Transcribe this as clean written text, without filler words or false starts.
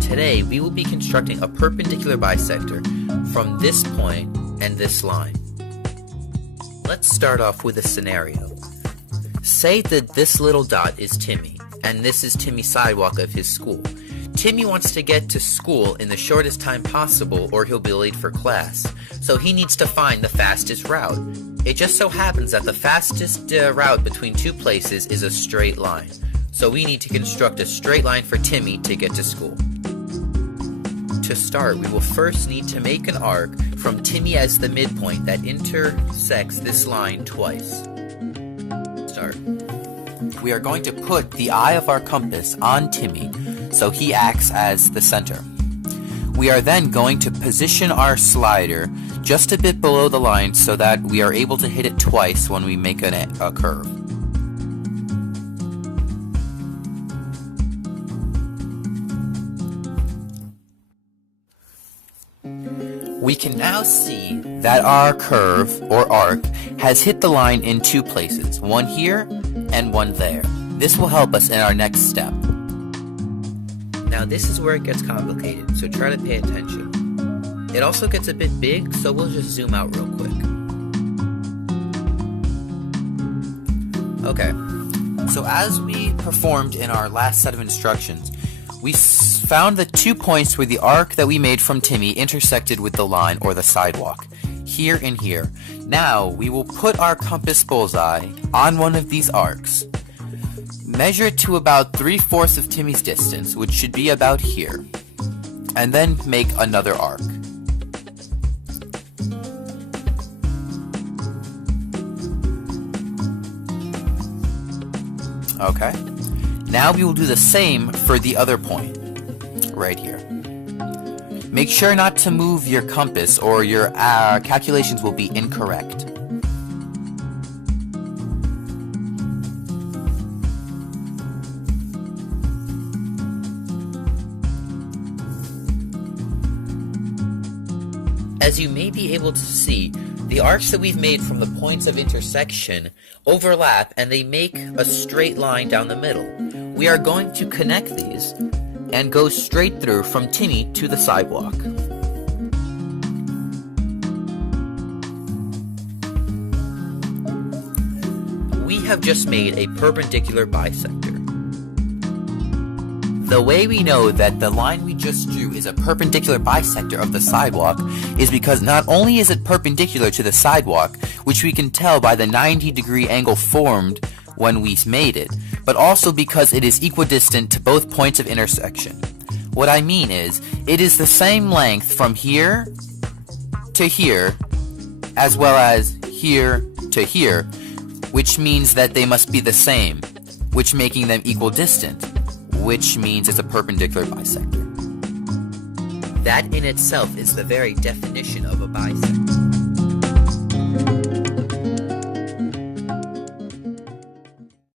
Today, we will be constructing a perpendicular bisector from this point and this line. Let's start off with a scenario. Say that this little dot is Timmy, and this is Timmy's sidewalk of his school. Timmy wants to get to school in the shortest time possible or he'll be late for class, so he needs to find the fastest route. It just so happens that the fastest route between two places is a straight line, so we need to construct a straight line for Timmy to get to school. To start, we will first need to make an arc from Timmy as the midpoint that intersects this line twice. We are going to put the eye of our compass on Timmy, so he acts as the center. We are then going to position our slider just a bit below the line so that we are able to hit it twice when we make a curve. We can now see that our curve, or arc, has hit the line in two places, one here and one there. This will help us in our next step. Now this is where it gets complicated, so try to pay attention. It also gets a bit big, so we'll just zoom out real quick. Okay, so as we performed in our last set of instructions, we found the 2 points where the arc that we made from Timmy intersected with the line or the sidewalk, here and here. Now we will put our compass bullseye on one of these arcs. Measure it to about 3/4 of Timmy's distance, which should be about here, and then make another arc. Okay. Now we will do the same for the other point, right here. Make sure not to move your compass or your calculations will be incorrect. As you may be able to see, the arcs that we've made from the points of intersection overlap and they make a straight line down the middle. We are going to connect these and go straight through from Timmy to the sidewalk. We have just made a perpendicular bisector. The way we know that the line we just drew is a perpendicular bisector of the sidewalk is because not only is it perpendicular to the sidewalk, which we can tell by the 90-degree angle formed when we made it, but also because it is equidistant to both points of intersection. What I mean is, it is the same length from here to here, as well as here to here, which means that they must be the same, which making them equidistant, which means it's a perpendicular bisector. That in itself is the very definition of a bisector.